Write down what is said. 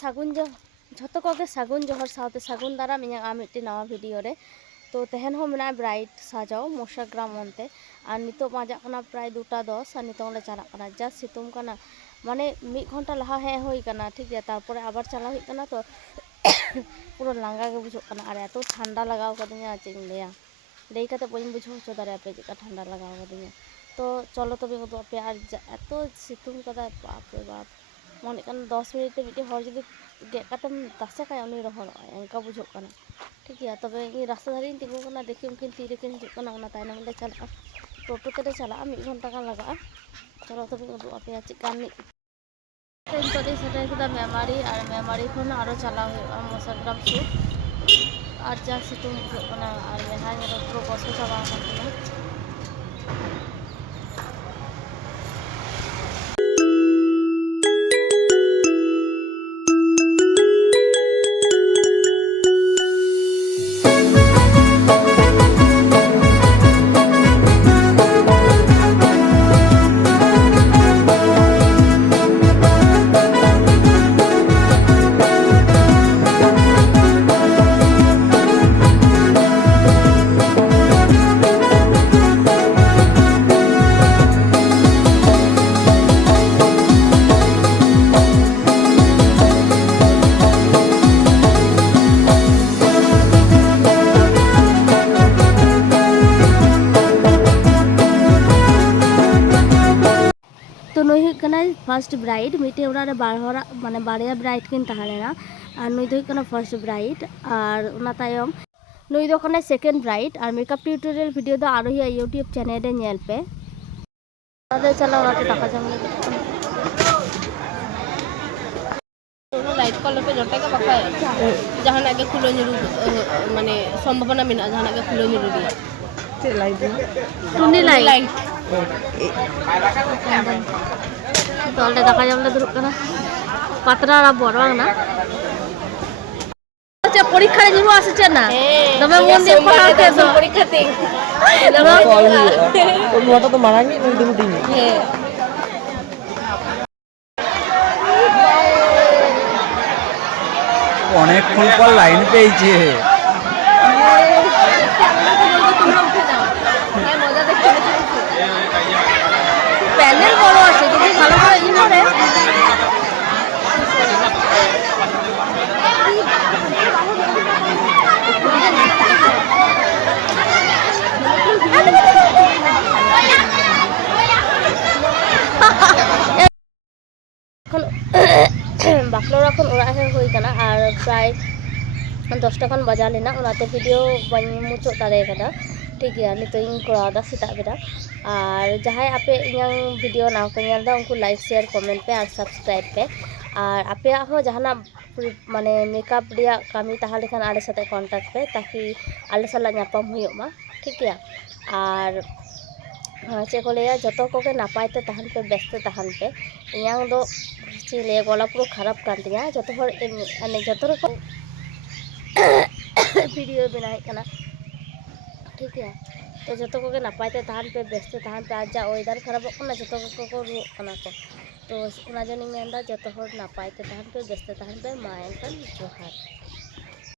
सागुन जो झोतो कोगे सागुन जोहर साथे सागुन दाराम इᱧᱟᱹᱜ ᱟᱨ ᱢᱤᱫᱴᱮᱱ ᱱᱟᱣᱟ ᱵᱷᱤᱰᱤᱭᱳ ᱨᱮ तो तेहन हो मेना ब्राइट साजाओ मोशाग्राम ओनते और नितो बाजा कना प्राय 2:10 और नितो ले चला कना जा सितुम कना माने 1 घंटा लहा हे होई कना ठीक गया तारपरे आबार चला हुई कना तो पूरा लांगा गे बुझो कना अरे तो ठंडा लगाव कदिया चिंग लेया लई कते बइन बुझो हो दारे पे चिका ठंडा लगाव कदिया तो चलो तबे उदो पे और एतो सितुम कदा बाप रे बाप मने कन 10 मिनिट ते मिटे हर जदि गे कतम तासे काय उनी रहोड़ एंका बुझो कना ठीक है तब रास्ता धारी तिगु कना देखी उनकिन तीरे किन हिजुग कना उना तायनम ले चला टोटो ते चला 1 घंटा का लगा चलो तब उदु आपे चिकान ट्रेन तो दे सेटे कदा मेमारी खन आरो चला हुआ मोशाग्राम सुर और जा सितुम बुझो कना और मेहा रो बसो चला कना तो नुई फर्स्ट ब्राइड मिटे ओरा रे बारहरा माने बारिया ब्राइड किन तहालेना और नुई दो फर्स्ट ब्राइड और उना तायम नुई दो कने सेकेंड ब्राइड और मेकअप ट्यूटोरियल वीडियो दो आरो ही यूट्यूब चैनल रे नेल पे आदे चला ओरा टाका जम लाइट कलर पे जोटे का बापा जहां आगे खुलो निरु माने संभावना मेना जहां आगे खुलो निरु दिया चे लाइट टुनी लाइट तो अलरे टाका जम ले दुरुक कना पात्रा रा बड़ बांग ना अच्छा परीक्षा रे निरु आसे चना दमे मन दे पढ़ा के तो परीक्षा ते कॉल तो नोटा तो मारांगे नहीं दिन दिन অনেকক্ষণ পর লাইন পেয়েছে প্যানেল বড় আছে যদি ভালো করে ই করে बाकलोरा खन ओरा हे होई कना और प्राय 10टा खन बजा लेना उनाते वीडियो बन मुचो दारे कदा ठीक गया नितो इन कोरादा सेता बेदा और जहां आपे इयां वीडियो ना को नेल दा उनको लाइक शेयर कमेंट पे और सब्सक्राइब पे और आपे हो जहाना माने मेकअप रिया कामी ताहा लेखान आले साथे कांटेक्ट पे ताकि आले साला नापम हुयो मा ठीक गया और चे को लिया जो को नपाय ते तहन पे बेस्ते तहन पे इयां दो चिले गला पूरा खराब कान तिया जो जो वीडियो बनाए कना ठीक है तो जो को नपाय ते तहन पे बेस्ते तहन पे आज वेदर खराब कना जो को रुक कना को तो उना जनी मेंदा जो नपाय ते तहन पे बेस्ते तहन पे मा एनखान जोहार।